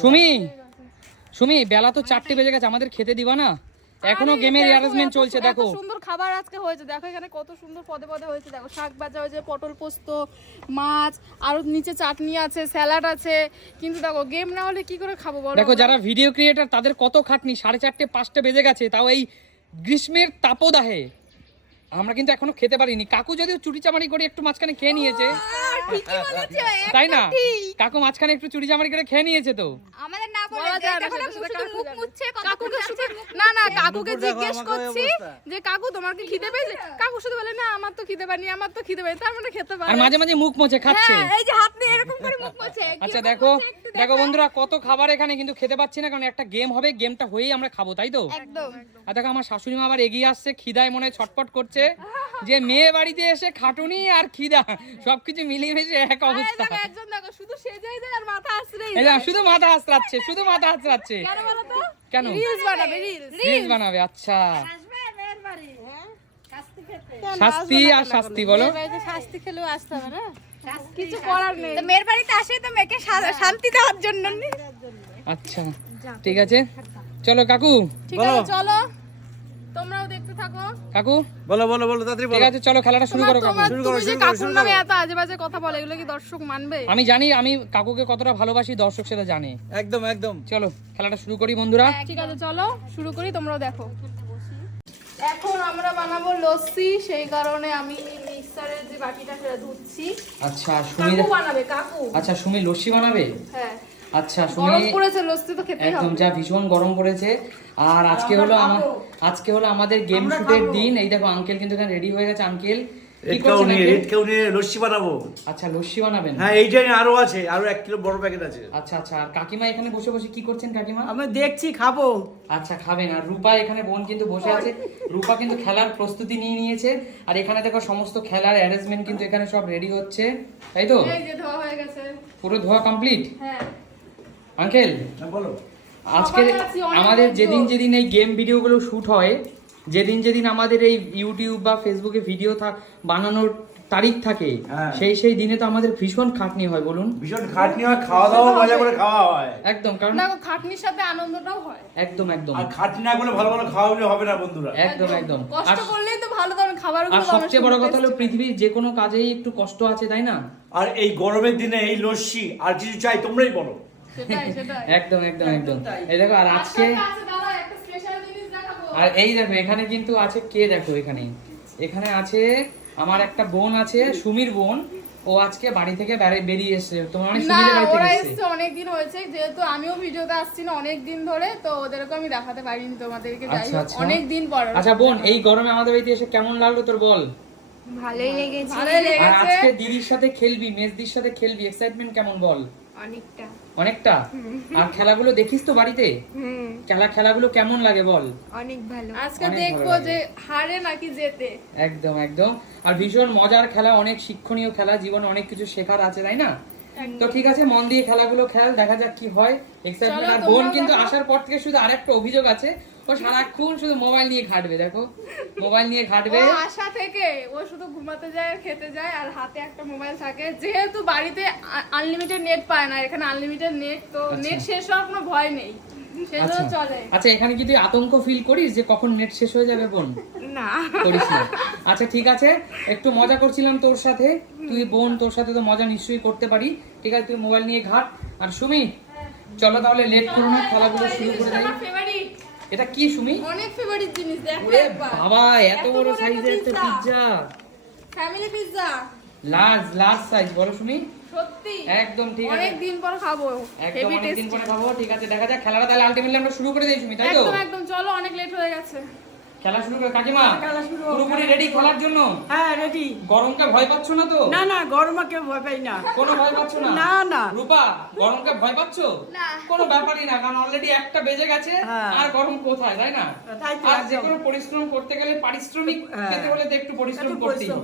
সুমি সুমি বেলা তো চারটে বেজে গেছে আমাদের খেতে দিবা না? এখনও গেমের অ্যারেঞ্জমেন্ট চলছে দেখো। সুন্দর খাবার আজকে হয়েছে দেখো এখানে কত সুন্দর পদে পদে হয়েছে দেখো শাক ভাজা হয়েছে পটল পোস্ত মাছ আর নিচে চাটনি আছে স্যালাড আছে কিন্তু দেখো গেম না হলে কি করে খাব বলো? দেখো যারা ভিডিও ক্রিয়েটার তাদের কত খাটনি? সাড়ে চারটে পাঁচটা বেজে গেছে তাও এই গ্রীষ্মের তাপদাহে। আমরা কিন্তু এখনও খেতে পারিনি। কাকু যদিও চুরি চামারি করে একটু মাঝখানে খেয়ে নিয়েছে। তাই না? কাকু মাঝখানে একটু চুরি চামারি করে খেয়ে নিয়েছে তো। আমাদের না না। কাকুকে জিজ্ঞেস করছি যে কাকু তোমার কি খিদে পেয়েছে? কাকু শুধু বলে না আমার তো খিদে পায়নি আমার তো খিদে তার মানে খেতে আর মাঝে মাঝে মুখ মোছে খাচ্ছে। হ্যাঁ, এই যে হাত নিয়ে এরকম করে মুখ মুছছে আচ্ছা দেখো। দেখো বন্ধুরা কত খাবার এখানে কিন্তু খেতে পাচ্ছি না কারণ একটা গেম হবে গেমটা হয়েই আমরা খাব তাই তো? আর দেখো আমার শাশুড়ি মা আবার এগিয়ে আসছে খিদায় মনে হয় ছটপট করছে। যে মেয়ে বাড়িতে এসে খাটুনি আর খিদা সবকিছু মিলিয়ে মিশে এক অবস্থা। দেখো, একজন দেখো শুধু সেজেই যায় আর মাথা এই শুধু মাথা হাসরাচ্ছে শুধু মাথা হাসরাচ্ছে কেন বলো তো? কেন? রিলস বানাবে রিলস রিলস বানাবে আচ্ছা। শাস্তি আর শাস্তি বলো। শাস্তি খেলেও আসতে হবে না? কিছু করার নেই। তো মেয়ের বাড়িতে আসে তো মেয়েকে শান্তি দেওয়ার জন্য আচ্ছা ঠিক আছে। চলো কাকু। ঠিক আছে চলো। তোমরাও দেখতে থাকো। কাকু। বলো বলো বলো তাড়াতাড়ি ঠিক আছে চলো খেলাটা শুরু করো কাকু। শুরু করো, তুমি যে শুরু করো, কাকুর শুরু নামে করো। এত আজে বাজে কথা বলে এগুলো কি দর্শক মানবে? আমি জানি আমি কাকুকে কতটা ভালোবাসি দর্শক সেটা জানে। একদম একদম। চলো খেলাটা শুরু করি বন্ধুরা। ঠিক আছে চলো শুরু করি তোমরাও দেখো। এখন আমরা বানাবো লস্যি সেই কারণে আমি মিক্সারের যে বাটিটা সেটা ধুচ্ছি। আচ্ছা সুমি কাকু বানাবে কাকু। আচ্ছা সুমি লস্যি বানাবে? হ্যাঁ। আচ্ছা গরম সুমি পড়েছে লস্যি তো খেতেই একদম যা ভীষণ গরম পড়েছে। আর আজকে হলো আমার আজকে হলো আমাদের গেম শুটের দিন। এই দেখো আঙ্কেল কিন্তু এখানে রেডি হয়ে গেছে আঙ্কেল লস্যি বানাবো। আচ্ছা লস্যি বানাবেন। হ্যাঁ এই আরও আছে আরও এক কিলো বড় প্যাকেট আছে। আচ্ছা আচ্ছা আর কাকিমা এখানে বসে বসে কি করছেন কাকিমা? আমি দেখছি খাব। আচ্ছা খাবেন আর রূপা এখানে বোন কিন্তু বসে আছে। রূপা কিন্তু খেলার প্রস্তুতি নিয়ে নিয়েছে। আর এখানে দেখো সমস্ত খেলার অ্যারেঞ্জমেন্ট কিন্তু এখানে সব রেডি হচ্ছে। তাই তো? এই যে ধোয়া হয়ে গেছে। পুরো ধোয়া কমপ্লিট হ্যাঁ। আঙ্কেল? হ্যাঁ, বলো। আজকে আমাদের যেদিন যেদিন এই গেম ভিডিওগুলো শুট হয় যেদিন যেদিন আমাদের এই ইউটিউব বা ফেসবুকে ভিডিও বানানোর তারিখ থাকে হ্যাঁ। সেই সেই দিনে তো আমাদের ভীষণ খাটনি হয় বলুন। ভীষণ খাটনি হয় খাওয়া দাওয়া মজা করে খাওয়া হয়। একদম কারণ দেখো খাটনির সাথে আনন্দটাও হয়। একদম একদম। আর খাটনি না করলে ভালো ভালো খাওয়া হবে না বন্ধুরা। একদম একদম। কষ্ট করলেই তো ভালো ধরনের খাবার আর সবচেয়ে বড় কথা হলো পৃথিবীর যে কোনো কাজেই একটু কষ্ট আছে তাই না? আর এই গরমের দিনে এই লস্যি আর কিছু চাই তোমরাই বলো। সেটাই সেটাই। একদম একদম একদম। এই দেখো আর আজকে আজকে আছে দাদা একটা স্পেশাল জিনিস দেখাবো আর এই দেখো এখানে কিন্তু আছে কে দেখো এখানে? এখানে আছে আমার একটা বোন আছে সুমির বোন। ও আজকে বাড়ি থেকে বেরিয়ে এসেছে। তোমার মানে না সুমির বাড়ি থেকে এসেছে? অনেক দিন হয়েছে যেহেতু আমিও ভিডিওতে আসছি না অনেক দিন ধরে তো ওদেরকে আমি দেখাতে পারিনি তোমাদেরকে যাই আচ্ছা, আচ্ছা। অনেক দিন পর আচ্ছা বোন এই গরমে আমাদের বাড়িতে এসে কেমন লাগল তোর বল? ভালোই লেগেছে। ভালোই লেগেছে। আজকে দিদির সাথে খেলবি মেজদির সাথে খেলবি এক্সাইটমেন্ট কেমন বল? অনেকটা। অনেকটা? আর খেলাগুলো দেখিস তো বাড়িতে? খেলা খেলাগুলো কেমন লাগে বল? অনেক ভালো। আজকে দেখব যে হারে নাকি জেতে। একদম একদম। আর ভীষণ মজার খেলা অনেক শিক্ষণীয় খেলা জীবনে অনেক কিছু শেখার আছে তাই না? তো ঠিক আছে মন দিয়ে খেলাগুলো খেল দেখা যাক কি হয়। এক্সাইটমেন্ট আর বোন কিন্তু আসার পর থেকে শুধু আরেকটা অভিযোগ আছে ও সারাক্ষণ শুধু মোবাইল নিয়ে ঘাটবে দেখো। মোবাইল নিয়ে ঘাটবে। আশা থেকে ও শুধু ঘুমাতে যায় খেতে যায় আর হাতে একটা মোবাইল থাকে। যেহেতু বাড়িতে আনলিমিটেড নেট পায় না এখানে আনলিমিটেড নেট তো আচ্ছা। নেট শেষ হওয়ার কোনো ভয় নেই। আচ্ছা। চলে। আচ্ছা এখানে কি তুই আতঙ্ক ফিল করিস যে কখন নেট শেষ হয়ে যাবে বোন? না। করিস না। আচ্ছা ঠিক আছে। একটু মজা করছিলাম তোর সাথে। তুই বোন তোর সাথে তো মজা নিশ্চয়ই করতে পারি। ঠিক আছে তুই মোবাইল নিয়ে ঘাট। আর সুমি চলো তাহলে লেট করো না খেলাগুলো শুরু করে ফেভারিট এটা কি সুমি? অনেক ফেভারিট জিনিস দেখো বাবা এত বড় বড় সাইজের একটা pizza family pizza large large size বলো সুমি। সত্যি? একদম ঠিক আছে। অনেক দিন পর খাব। একদম অনেক দিন পরে খাব। ঠিক আছে দেখা যাক খেলাটা তাহলে আলটিমেটলি আমরা শুরু করে দিই সুমি তাই তো? একদম একদম চলো অনেক লেট হয়ে গেছে। খেলা শুরু করে কাকিমা। খেলা শুরু পুরোপুরি রেডি খেলার জন্য? হ্যাঁ রেডি গরমকে ভয় পাচ্ছ না তো? না না গরমে কেউ ভয় পাই না। কোনো ভয় পাচ্ছ না? না, না। রূপা গরমকে ভয় পাচ্ছ? না। কোনো ব্যাপারই না কারণ অলরেডি একটা বেজে গেছে। হ্যাঁ। আর গরম কোথায় তাই না? তাই তো, আর যে কোনো পরিশ্রম করতে গেলে পারিশ্রমিক হ্যাঁ। পেতে হলে তো একটু পরিশ্রম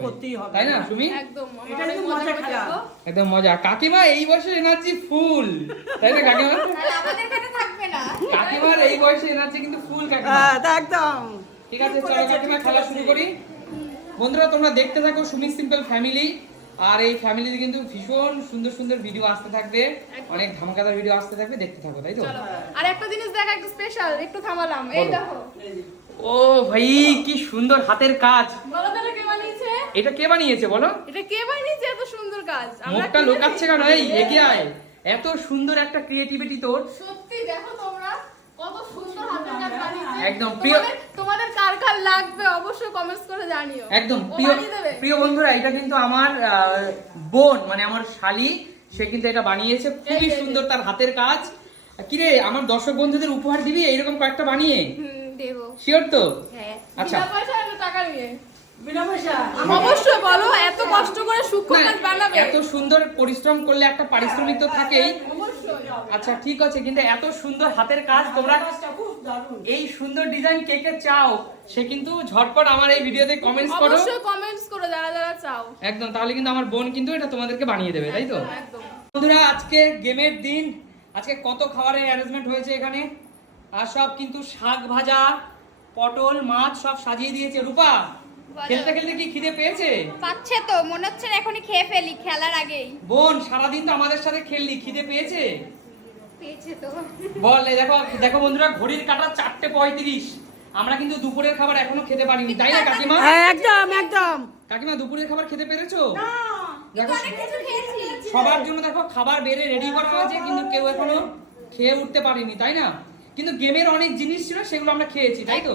করতেই হবে। তাই না তুমি একদম এটাই মজা খেলা। একদম মজা। কাকিমা এই বয়সে এনার্জি ফুল। তাই না কাকিমা? আমাদের কাছে থাকবে না। কাকিমার এই বয়সে এনার্জি কিন্তু ফুল কাকিমা। হ্যাঁ একদম। ঠিক আছে চলো কাকিমা খেলা শুরু করি। বন্ধুরা তোমরা দেখতে থাকো সুমি সিম্পল ফ্যামিলি। আর এই ফ্যামিলিতে কিন্তু ভীষণ সুন্দর সুন্দর ভিডিও আসতে থাকবে। অনেক ধামাকাদার ভিডিও আসতে থাকবে দেখতে থাকো তাই তো? আর একটা জিনিস দেখ একটু স্পেশাল একটু থামালাম। এই দেখো। ও ভাই কি সুন্দর হাতের কাজ। বলো তাহলে কে বানিয়েছে? এটা কে বানিয়েছে বলো? এটা কে বানিয়েছে? এত সুন্দর কাজ। আমরা মুখটা লোকাচ্ছে কেন? এই এগিয়ে আয়। এত সুন্দর একটা ক্রিয়েটিভিটি তোর। সত্যি দেখো তোমরা। কত সুন্দর হাতের কাজ বানিয়েছে। একদম প্রিয়- তোমাদের- কার কার লাগবে অবশ্যই কমেন্টস করে জানিও। একদম প্রিয় প্রিয় বন্ধুরা এটা কিন্তু আমার বোন মানে আমার শালি সে কিন্তু এটা বানিয়েছে। খুবই। সুন্দর তার হাতের কাজ। কিরে আমার দর্শক বন্ধুদের উপহার দিবি? এইরকম কয়েকটা বানিয়ে? দেবো। শিওর তো? হ্যাঁ। আচ্ছা। পয়সা টাকা নিয়ে? অবশ্যই বলো এত কষ্ট করে সূক্ষ্ম কাজ বানাবে। এত সুন্দর পরিশ্রম করলে একটা পারিশ্রমিক তো থাকেই। আচ্ছা ঠিক আছে কিন্তু এত সুন্দর হাতের কাজ তোমরা কাজটা খুব দারুণ। এই সুন্দর ডিজাইন কে কে চাও সে কিন্তু ঝটপট আমার এই ভিডিওতে কমেন্টস করো। অবশ্যই কমেন্টস করো যারা যারা চাও। একদম তাহলে কিন্তু আমার বোন কিন্তু এটা তোমাদেরকে বানিয়ে দেবে তাই তো? বন্ধুরা আজকে গেমের দিন। আজকে কত খাবারের অ্যারেঞ্জমেন্ট হয়েছে এখানে? আর সব কিন্তু শাক ভাজা পটল মাছ সব সাজিয়ে দিয়েছে। রূপা খেলতে খেলতে কি খিদে পেয়েছে? পাচ্ছে তো মনে হচ্ছে এখনই খেয়ে ফেলি খেলার আগেই। বোন সারাদিন তো আমাদের সাথে খেললি খিদে পেয়েছে? পেয়েছে তো। বল এই দেখো দেখো বন্ধুরা ঘড়ির কাটা চারটে পঁয়ত্রিশ। আমরা কিন্তু দুপুরের খাবার এখনও খেতে পারিনি তাই না কাকিমা? হ্যাঁ একদম একদম। কাকিমা দুপুরের খাবার খেতে পেরেছ? দেখো সবার জন্য দেখো খাবার বেড়ে রেডি করা হয়েছে কিন্তু কেউ এখনও খেয়ে উঠতে পারিনি তাই না? কিন্তু গেমের অনেক জিনিস ছিল সেগুলো আমরা খেয়েছি তাই তো?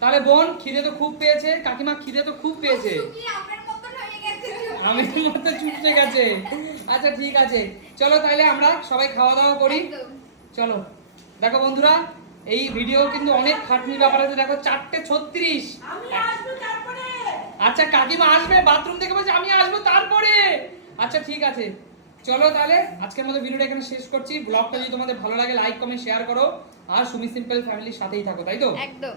তাহলে বোন খিদে তো খুব পেয়েছে। কাকিমা খিদে তো খুব পেয়েছে। আমি চুপসে গেছে। আচ্ছা ঠিক আছে। চলো তাহলে আমরা সবাই খাওয়া দাওয়া করি। চলো। দেখো বন্ধুরা এই ভিডিও কিন্তু অনেক খাটনি ব্যাপার আছে। দেখো চারটে ছত্রিশ। আচ্ছা কাকিমা আসবে বাথরুম থেকে বলছে আমি আসব তারপরে। আচ্ছা ঠিক আছে। চলো তাহলে আজকের মতো ভিডিওটা এখানে শেষ করছি। ব্লগটা যদি তোমাদের ভালো লাগে লাইক কমেন্ট শেয়ার করো। আর সুমি সিম্পল ফ্যামিলির সাথেই থাকো তাই তো? একদম।